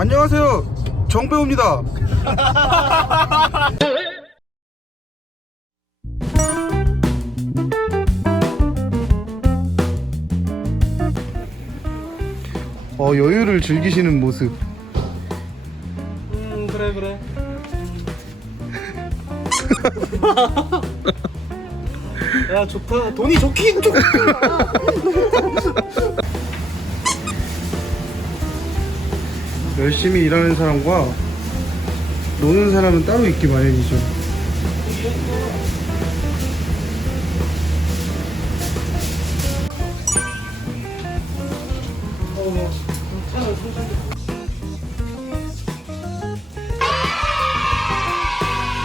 안녕하세요. 정배우입니다. 어, 여유를 즐기시는 모습. 음 그래 그래 야 좋다 돈이 좋긴 좋다 열심히 일하는 사람과 노는 사람은 따로 있기 마련이죠.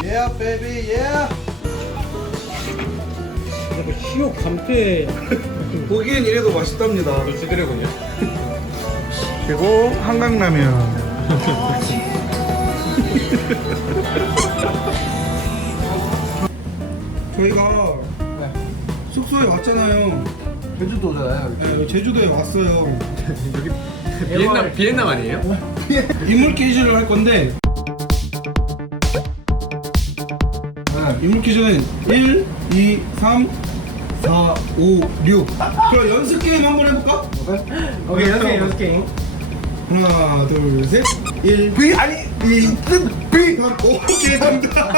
Yeah, baby, yeah. 시옥 감태 보기엔 이래도 맛있답니다. 지드래곤이야 그리고 한강라면. 저희가 숙소에 왔잖아요. 제주도잖아요. 네, 제주도에 왔어요. 비엔남 비엔남 아니에요? 인물 퀴즈를 할 건데 네, 인물 퀴즈는 1, 2, 3, 4, 5, 6 그럼 연습 게임 한번 해볼까? 오케이 연습 게임 연습 게임 하나, 둘, 셋. 1, B 아니 B B 오케이 정답.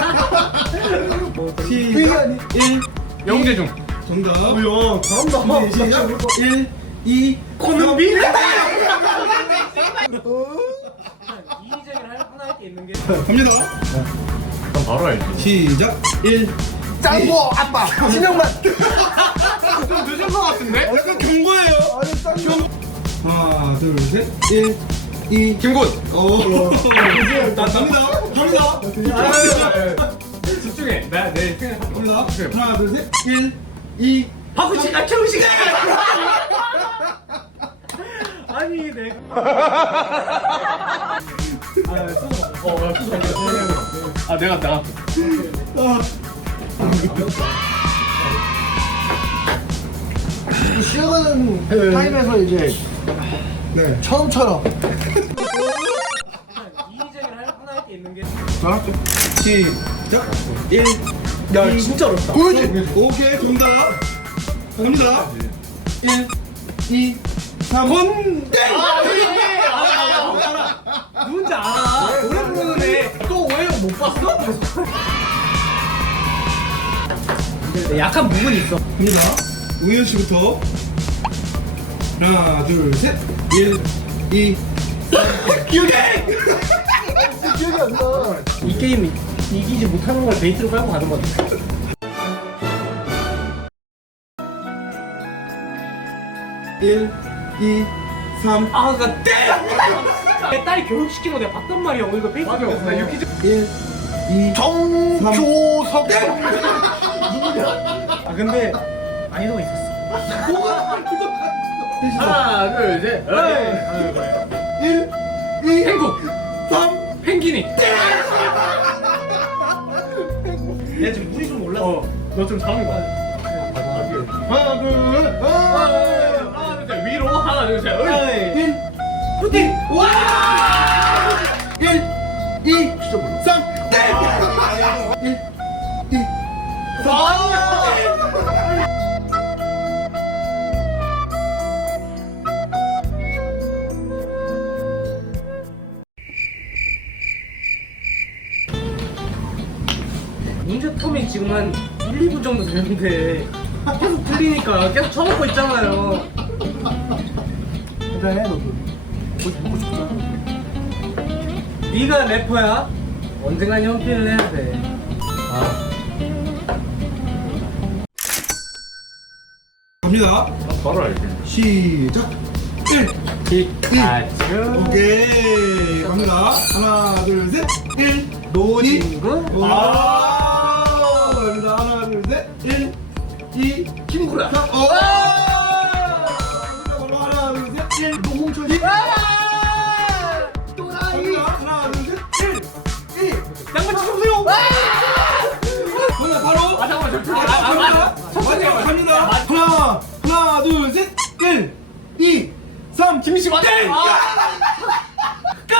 B 아니 1, 영재 중. 정답. 뭐야 잘한다. 시작. 1, 2, 코는 비? 갑니다. 그럼 바로 알지. 시작. 1 짱구 아빠. 진영만. 좀 늦은 거 같은데? 약간 경고예요. 아니 짱구. 하나, 둘, 셋. 1, 2, 김군. 오. 나, 갑니다. 갑니다. 집중해. 나내 생각 갑니다. 하나, 둘, 셋. 1, 2 바꾸치 가채우 시간 아니 내가 아 수고 어 수고 아 내가 나가 쉬어가는 타임에서 이제 네. 처음처럼. 잘했죠 시작. 1 야 진짜 어렵다. 보여줘. 오케이 정답 갑니다. 1 2 3 건대 누군지 알아. 노래 부르는 애또왜못 봤어? 약한 부분이 있어. 갑니다. 우현 씨부터 하나 둘셋 1 2 기억이 안 나. 이 게임 이기지 못하는 걸 베이트로 깔고 가는 거지. 1 2 3 아, 나 땡! 내딸 교육시킨 거 내가 봤단 말이야. 오늘 이거 베이트로 맞아, 나 유퀴즈. 1 2 정조석. 아, 근데 난이도가 있었어. 하나, 둘, 셋. 에이. 1 2 펭구, 3 펭귄이. 얘 지금 물이 좀 올랐어. 어, 너좀 잘하는 거 같아. 하나 둘 하나, 둘, 셋. 위로. 하나, 둘, 셋. 으이. 1 푸틴! 와! 1 2 진짜 문제 텀이 지금 한 1, 2분 정도 되는데 계속 틀리니까 계속 쳐먹고 있잖아요. 대단해 너도. 뭐 보고 싶다. 네가 래퍼야? 언젠간 연필을 해야 돼. 갑니다 바로 알지. 시작 1 피카츄. 오케이 갑니다 하나 둘 셋 1 노진구? 아둘 셋1 2 김구라. 3 어! 갑니다 하나 둘셋1 노홍철이. 또라이 하나 둘셋 1 2 양말 치우세요! 갑니다 바로 아, 잠깐만, 저, 아, 아, 갑니다 아, 하나 하나 둘셋 1 2 3 김씨 맞아! 아, 끝!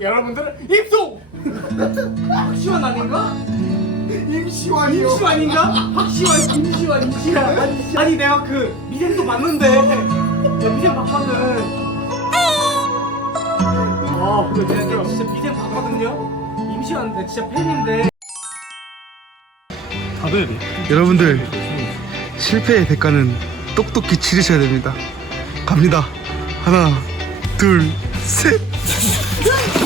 여러분들은 입소 박시환 아닌가? 임시완이요 임시완인가? 박시환, 임시완, 임시완. 아니, 아니 내가 그 미생도 봤는데 내가 미생 봤거든. 아, 그 내가, 내가 진짜 미생 봤거든요. 임시완 내 진짜 팬인데. 여러분들 실패의 대가는 똑똑히 치르셔야 됩니다. 갑니다. 하나, 둘, 셋.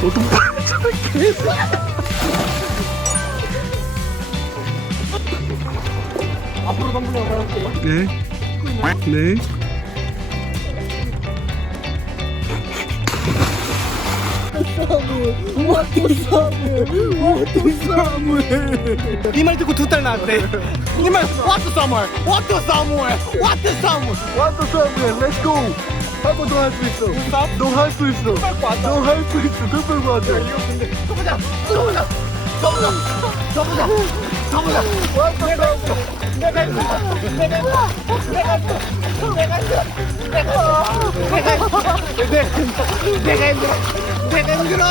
너도 빨리 앞으로 덤블링 걸을게요. 네. 네. 이말 듣고 두달 나왔대. 이말 What somewhere? What somewhere? What somewhere? 왔다 싸움이야 한번 더할수 있어 너 할 수 있어 너 할 수 있어 더 끌고 왔다 이거 근데 써보자 써보자 써보자 써보자 써보자 왔다 싸움이야 내가 했어 내가 했어 내가 했어 내가 했어 내가 했어 내가 했어 내가 힘들어 내가 힘들어